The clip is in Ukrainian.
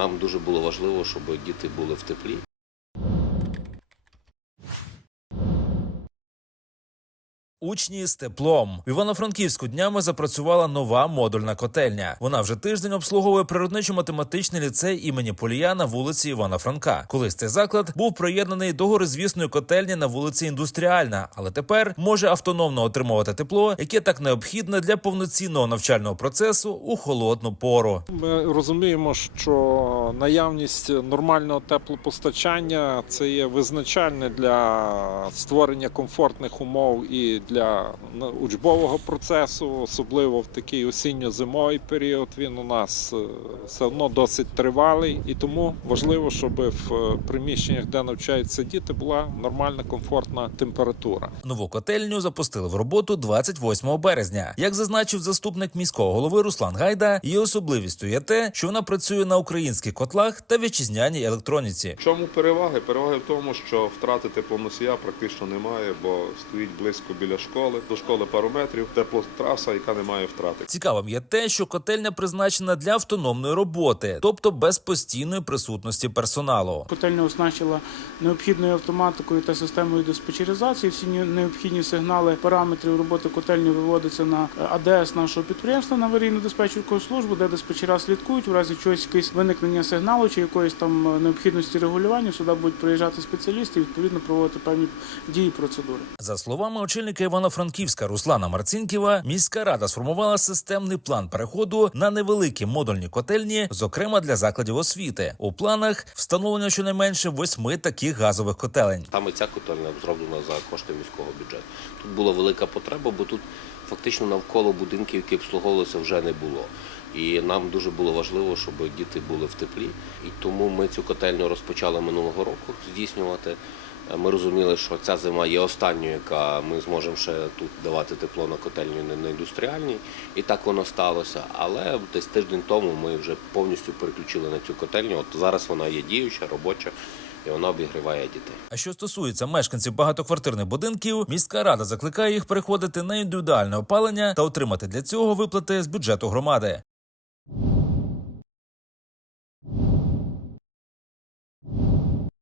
нам дуже було важливо, щоб діти були в теплі. Учні з теплом в Івано-Франківську днями запрацювала нова модульна котельня. Вона вже тиждень обслуговує природничо-математичний ліцей імені Полія на вулиці Івана Франка. Колись цей заклад був приєднаний до горизвісної котельні на вулиці Індустріальна, але тепер може автономно отримувати тепло, яке так необхідне для повноцінного навчального процесу у холодну пору. Ми розуміємо, що наявність нормального теплопостачання це є визначальне для створення комфортних умов і для ну, учбового процесу, особливо в такий осінньо-зимовий період. Він у нас е, все одно досить тривалий, і тому важливо, щоб в е, приміщеннях, де навчаються діти, була нормальна комфортна температура. Нову котельню запустили в роботу 28 березня. Як зазначив заступник міського голови Руслан Гайда, її особливістю є те, що вона працює на українських котлах та вітчизняній електроніці. В чому переваги? Переваги в тому, що втратити повносія практично немає, бо стоїть близько біля школи. До школи пару метрів, теплотраса, яка не має втрати. Цікавим є те, що котельня призначена для автономної роботи, тобто без постійної присутності персоналу. Котельня оснащила необхідною автоматикою та системою диспетчеризації. Всі ні- необхідні сигнали параметрів роботи котельні виводяться на е, АДС нашого підприємства на аварійну диспетчерську службу, де диспетчера слідкують у разі чогось якесь виникнення сигналу чи якоїсь там е, необхідності регулювання. Сюди будуть приїжджати спеціалісти і відповідно проводити певні дії процедури. За словами очільника Івано-Франківська Руслана Марцінківа, міська рада сформувала системний план переходу на невеликі модульні котельні, зокрема для закладів освіти. У планах встановлено щонайменше восьми таких газових котелень. Саме ця котельня зроблена за кошти міського бюджету. Тут була велика потреба, бо тут фактично навколо будинків, які обслуговувалися, вже не було. І нам дуже було важливо, щоб діти були в теплі. І тому ми цю котельню розпочали минулого року здійснювати. Ми розуміли, що ця зима є останньою, яка ми зможемо ще тут давати тепло на котельню не на індустріальній. І так воно сталося. Але десь тиждень тому ми вже повністю переключили на цю котельню. От зараз вона є діюча, робоча, і вона обігріває дітей. А що стосується мешканців багатоквартирних будинків, міська рада закликає їх переходити на індивідуальне опалення та отримати для цього виплати з бюджету громади.